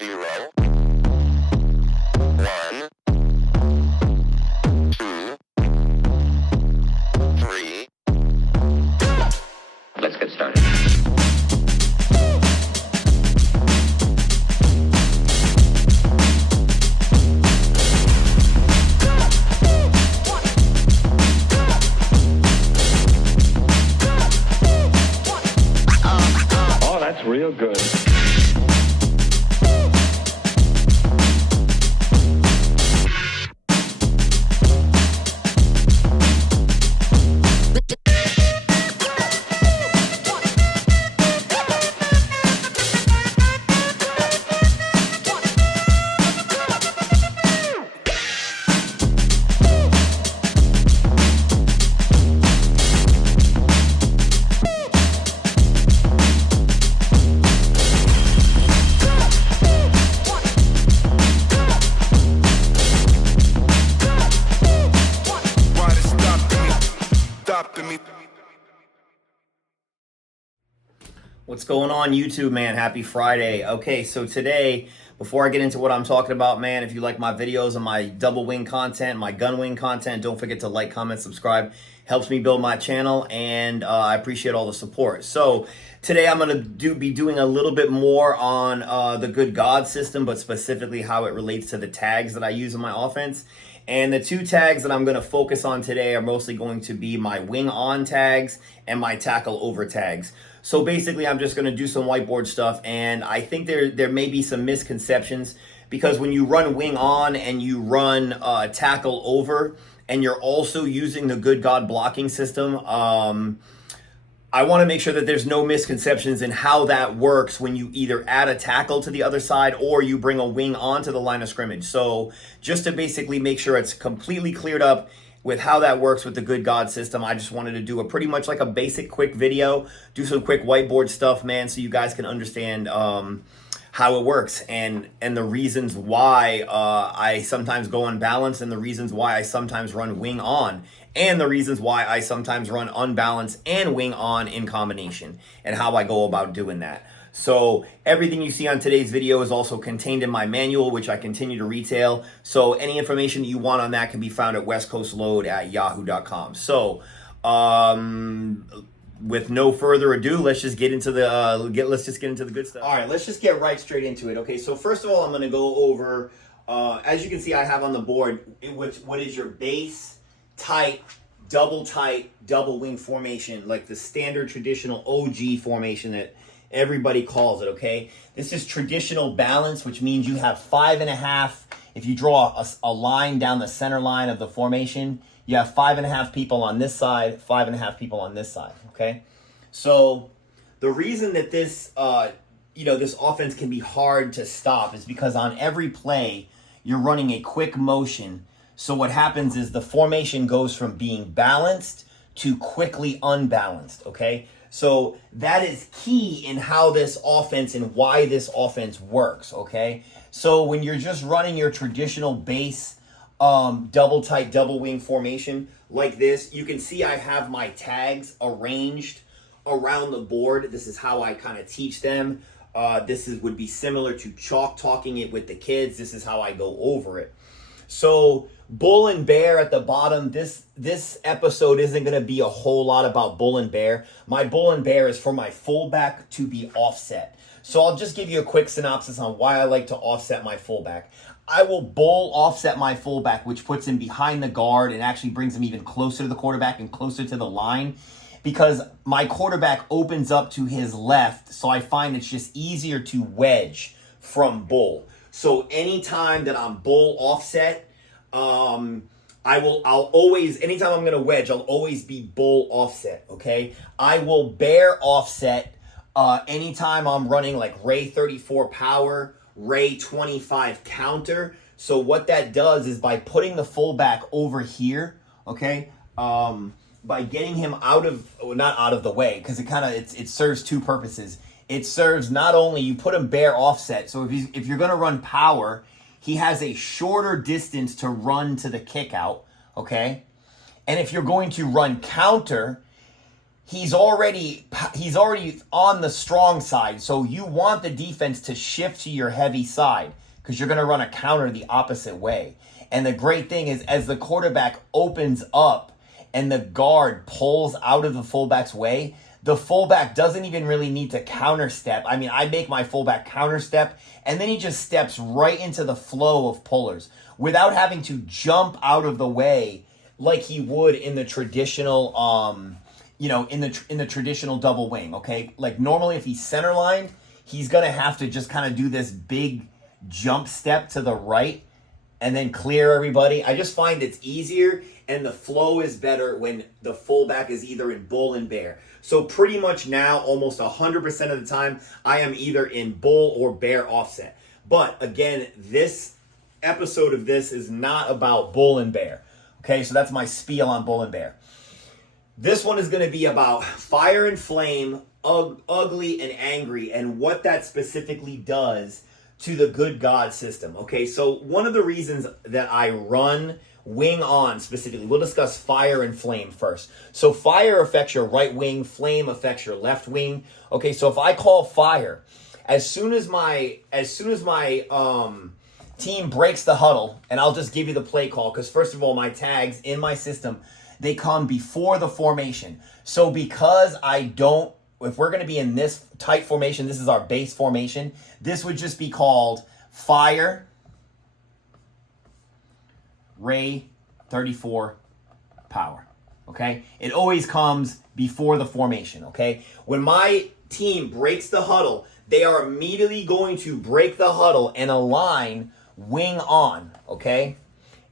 0, 1, 2, 3. Let's get started. Oh, that's real good. What's going on, YouTube, man? Happy Friday. Okay, so today, before I get into what I'm talking about, man, if you like my videos and my double wing content, my gunwing content, don't forget to like, comment, subscribe. Helps me build my channel, and I appreciate all the support. So today I'm going to be doing a little bit more on the Good God system, but specifically how it relates to the tags that I use in my offense. And the two tags that I'm going to focus on today are mostly going to be my wing on tags and my tackle over tags. So basically, I'm just going to do some whiteboard stuff, and I think there may be some misconceptions, because when you run wing on and you run tackle over, and you're also using the Good God blocking system, I want to make sure that there's no misconceptions in how that works when you either add a tackle to the other side or you bring a wing onto the line of scrimmage. So just to basically make sure it's completely cleared up with how that works with the Good God system, I just wanted to do a pretty much like a basic quick video, do some quick whiteboard stuff, man, so you guys can understand how it works and the reasons why I sometimes go unbalanced, and the reasons why I sometimes run wing on, and the reasons why I sometimes run unbalanced and wing on in combination, and how I go about doing that. So everything you see on today's video is also contained in my manual, which I continue to retail. So any information that you want on that can be found at westcoastload@yahoo.com. So with no further ado, let's just get into the good stuff. All right, let's just get right straight into it. Okay, so first of all, I'm going to go over, as you can see, I have on the board what is your base tight double wing formation, like the standard traditional OG formation that everybody calls it. Okay, this is traditional balance, which means you have 5.5. If you draw a line down the center line of the formation, you have 5.5 people on this side, 5.5 people on this side. Okay, so the reason that this this offense can be hard to stop is because on every play you're running a quick motion. So what happens is the formation goes from being balanced to quickly unbalanced. Okay, so that is key in how this offense and why this offense works. Okay, so when you're just running your traditional base double tight double wing formation like this, you can see I have my tags arranged around the board. This is how I kind of teach them. Would be similar to chalk talking it with the kids. This is how I go over it. So bull and bear at the bottom. This episode isn't going to be a whole lot about bull and bear. My bull and bear is for my fullback to be offset. So I'll just give you a quick synopsis on why I like to offset my fullback. I will bull offset my fullback, which puts him behind the guard and actually brings him even closer to the quarterback and closer to the line, because my quarterback opens up to his left. So I find it's just easier to wedge from bull. So anytime that I'm bull offset, anytime I'm going to wedge, I'll always be bull offset. Okay. I will bear offset, anytime I'm running like Ray 34 power, Ray 25 counter. So what that does is by putting the fullback over here, okay, by getting him not out of the way, because it serves two purposes. It serves not only, you put him bear offset, so if you're going to run power, he has a shorter distance to run to the kick out, okay? And if you're going to run counter, he's already on the strong side. So you want the defense to shift to your heavy side because you're going to run a counter the opposite way. And the great thing is, as the quarterback opens up and the guard pulls out of the fullback's way, the fullback doesn't even really need to counter step. I mean, I make my fullback counter step, and then he just steps right into the flow of pullers without having to jump out of the way like he would in the traditional, in the traditional double wing. Okay, like normally if he's center lined, he's gonna have to just kind of do this big jump step to the right and then clear everybody. I just find it's easier and the flow is better when the fullback is either in bull and bear. So pretty much now, almost 100% of the time, I am either in bull or bear offset. But again, this episode of this is not about bull and bear. Okay, so that's my spiel on bull and bear. This one is going to be about fire and flame, ugly and angry, and what that specifically does to the good God system. Okay, so one of the reasons that I run wing on specifically, we'll discuss fire and flame first. So fire affects your right wing, flame affects your left wing. Okay, so if I call fire, as soon as my team breaks the huddle, and I'll just give you the play call, because first of all, my tags in my system, they come before the formation. So because if we're going to be in this tight formation, this is our base formation, this would just be called fire, Ray 34 power. Okay? It always comes before the formation. Okay? When my team breaks the huddle, they are immediately going to break the huddle and align wing on. Okay?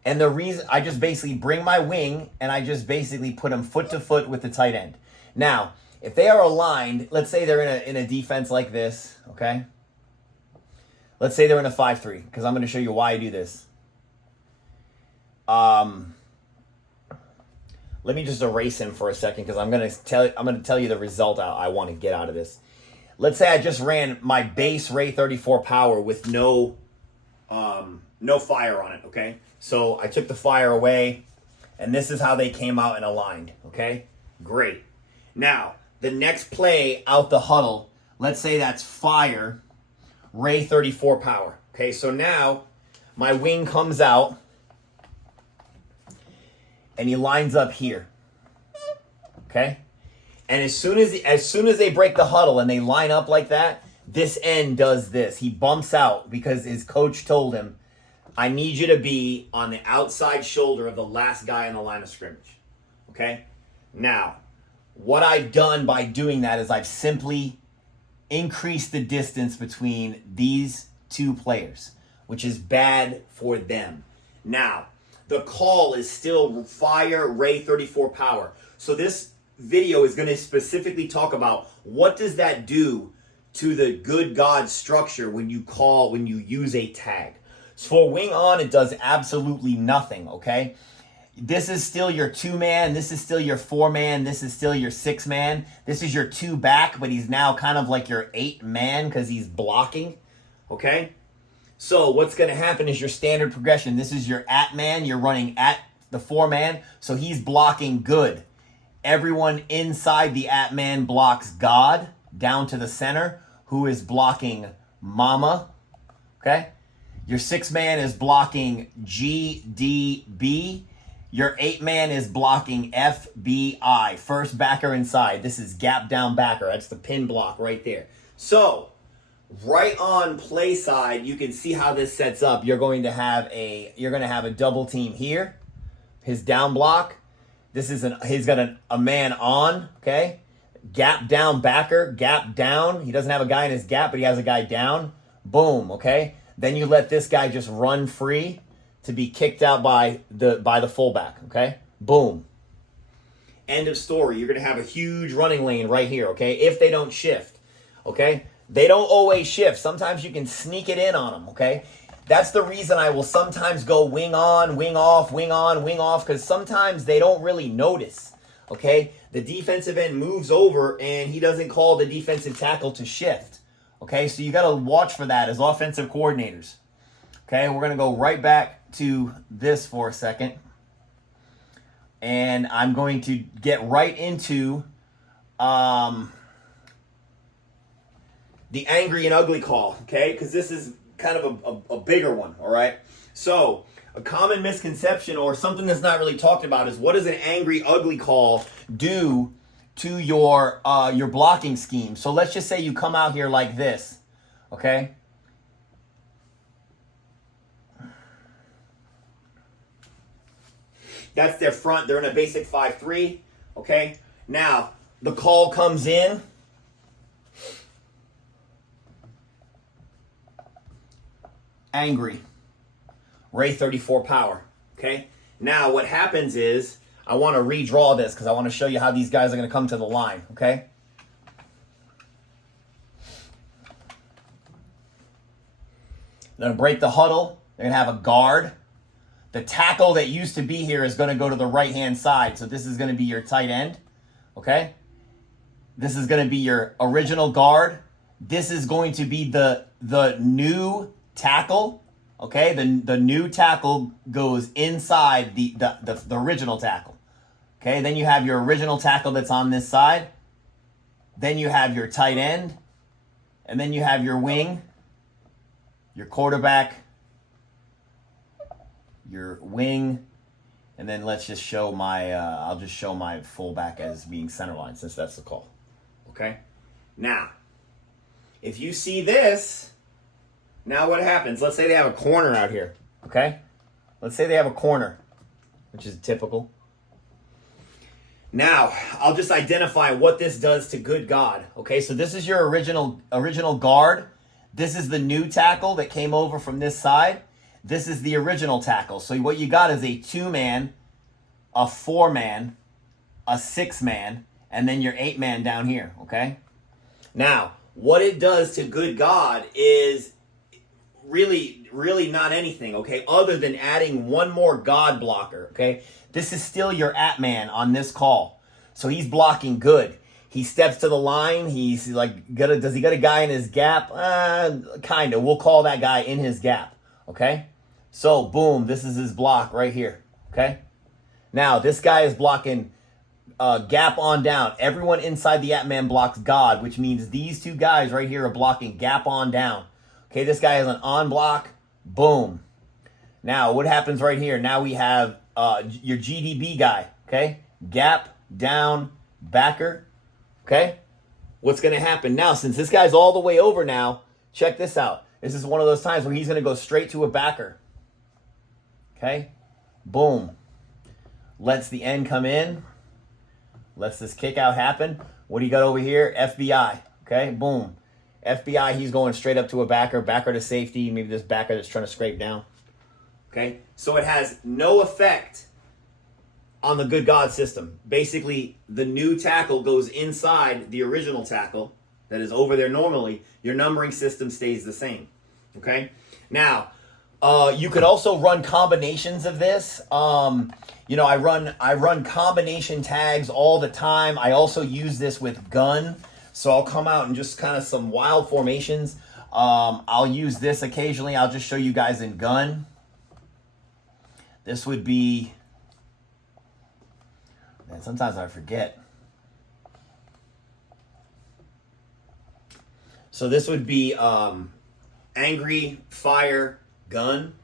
And the reason, I just basically bring my wing and I just basically put them foot to foot with the tight end. Now, if they are aligned, let's say they're in a defense like this, okay? Let's say they're in a 5-3, because I'm going to show you why I do this. Let me just erase him for a second, because I'm going to tell you the result I want to get out of this. Let's say I just ran my base Ray 34 power with no fire on it, okay? So I took the fire away, and this is how they came out and aligned, okay? Great. Now, the next play out the huddle, let's say that's fire, Ray 34 power. Okay, so now my wing comes out, and he lines up here. Okay? And as soon as they break the huddle and they line up like that, this end does this. He bumps out because his coach told him, I need you to be on the outside shoulder of the last guy on the line of scrimmage. Okay? Now, what I've done by doing that is I've simply increased the distance between these two players, which is bad for them. Now, the call is still fire, Ray 34 power. So this video is going to specifically talk about what does that do to the good God structure when you use a tag. So for wing on, it does absolutely nothing, okay? This is still your 2-man. This is still your 4-man. This is still your 6-man. This is your 2 back, but he's now kind of like your 8-man because he's blocking, okay? So what's going to happen is your standard progression. This is your at-man. You're running at the 4-man, so he's blocking good. Everyone inside the at-man blocks God down to the center, who is blocking mama, okay? Your 6-man is blocking GDB. Your 8-man is blocking FBI, first backer inside. This is gap down backer. That's the pin block right there. So, right on play side, you can see how this sets up. You're going to have a double team here. His down block. He's got a man on, okay? Gap down backer, gap down. He doesn't have a guy in his gap, but he has a guy down. Boom, okay? Then you let this guy just run free to be kicked out by the fullback, okay? Boom. End of story. You're going to have a huge running lane right here, okay? If they don't shift, okay? They don't always shift. Sometimes you can sneak it in on them, okay? That's the reason I will sometimes go wing on, wing off, wing on, wing off, because sometimes they don't really notice, okay? The defensive end moves over, and he doesn't call the defensive tackle to shift, okay? So you got to watch for that as offensive coordinators, okay? We're going to go right back to this for a second, and I'm going to get right into the angry and ugly call, okay? Because this is kind of a bigger one, all right? So a common misconception or something that's not really talked about is what does an angry, ugly call do to your blocking scheme? So let's just say you come out here like this, okay? That's their front. They're in a basic 5-3, okay? Now, the call comes in. Angry. Ray 34 power, okay? Now, what happens is, I want to redraw this because I want to show you how these guys are going to come to the line, okay? They're going to break the huddle. They're going to have a guard. The tackle that used to be here is going to go to the right-hand side. So this is going to be your tight end, okay? This is going to be your original guard. This is going to be the new tackle, okay? The new tackle goes inside the original tackle, okay? Then you have your original tackle that's on this side. Then you have your tight end. And then you have your wing, your quarterback, your wing, and then let's just show my, I'll just show my fullback as being center line since that's the call, okay? Now, if you see this, now what happens? Let's say they have a corner out here, okay? Let's say they have a corner, which is typical. Now, I'll just identify what this does to good God, okay? So this is your original guard. This is the new tackle that came over from this side. This is the original tackle. So what you got is a 2-man, a 4-man, a 6-man, and then your 8-man down here, okay? Now, what it does to good God is really not anything, okay, other than adding one more God blocker, okay? This is still your at-man on this call. So he's blocking good. He steps to the line. He's like, does he got a guy in his gap? Kind of. We'll call that guy in his gap, okay? So, boom, this is his block right here, okay? Now, this guy is blocking gap on down. Everyone inside the at-man blocks God, which means these two guys right here are blocking gap on down. Okay, this guy has an on block. Boom. Now, what happens right here? Now we have your GDB guy, okay? Gap, down, backer, okay? What's going to happen now? Since this guy's all the way over now, check this out. This is one of those times where he's going to go straight to a backer. Okay, boom. Lets the end come in. Lets this kick out happen. What do you got over here? FBI. Okay, boom. FBI, he's going straight up to a backer to safety. Maybe this backer that's trying to scrape down. Okay, so it has no effect on the good God system. Basically, the new tackle goes inside the original tackle that is over there normally. Your numbering system stays the same. Okay, now, you could also run combinations of this. You know, I run combination tags all the time. I also use this with gun. So I'll come out and just kind of some wild formations. I'll use this occasionally. I'll just show you guys in gun. This would be, man, sometimes I forget. So this would be angry, fire, gun.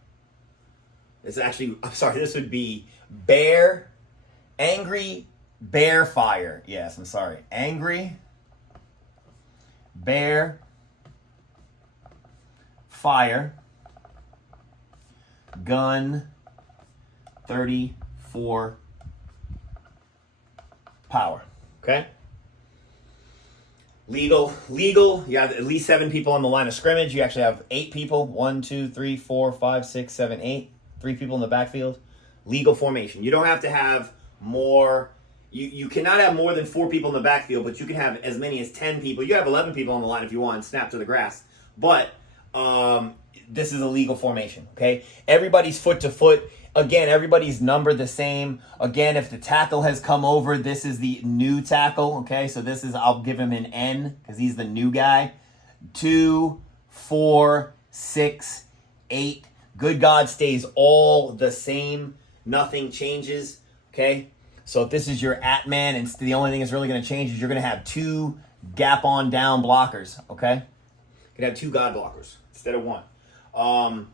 It's actually, I'm sorry, this would be bear, angry, bear, fire. Yes, I'm sorry. Angry, bear, fire, gun, 34 power. Okay? Legal. You have at least 7 people on the line of scrimmage. You actually have 8 people. 1, 2, 3, 4, 5, 6, 7, 8. 3 people in the backfield. Legal formation. You don't have to have more. You cannot have more than 4 people in the backfield, but you can have as many as 10 people. You have 11 people on the line if you want and snap to the grass. But this is a legal formation, okay? Everybody's foot to foot. Again, everybody's numbered the same. Again, if the tackle has come over, this is the new tackle, okay? So this is, I'll give him an N because he's the new guy. 2, 4, 6, 8. Good God stays all the same. Nothing changes, okay? So if this is your at man, and the only thing that's really going to change is you're going to have 2 gap on down blockers, okay? You can have 2 God blockers instead of 1.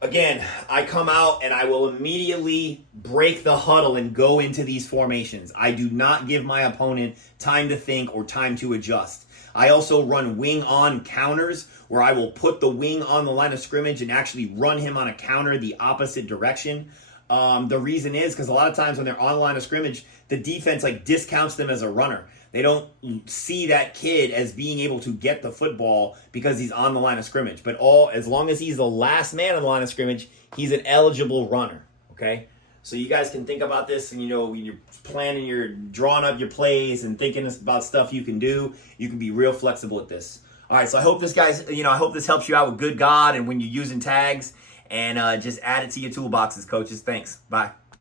Again, I come out and I will immediately break the huddle and go into these formations. I do not give my opponent time to think or time to adjust. I also run wing on counters where I will put the wing on the line of scrimmage and actually run him on a counter the opposite direction. The reason is because a lot of times when they're on the line of scrimmage, the defense discounts them as a runner. They don't see that kid as being able to get the football because he's on the line of scrimmage. But as long as he's the last man on the line of scrimmage, he's an eligible runner, okay? So you guys can think about this, and when you're planning, you're drawing up your plays and thinking about stuff you can do, you can be real flexible with this. All right, so I hope this I hope this helps you out with good God and when you're using tags, and just add it to your toolboxes, coaches. Thanks. Bye.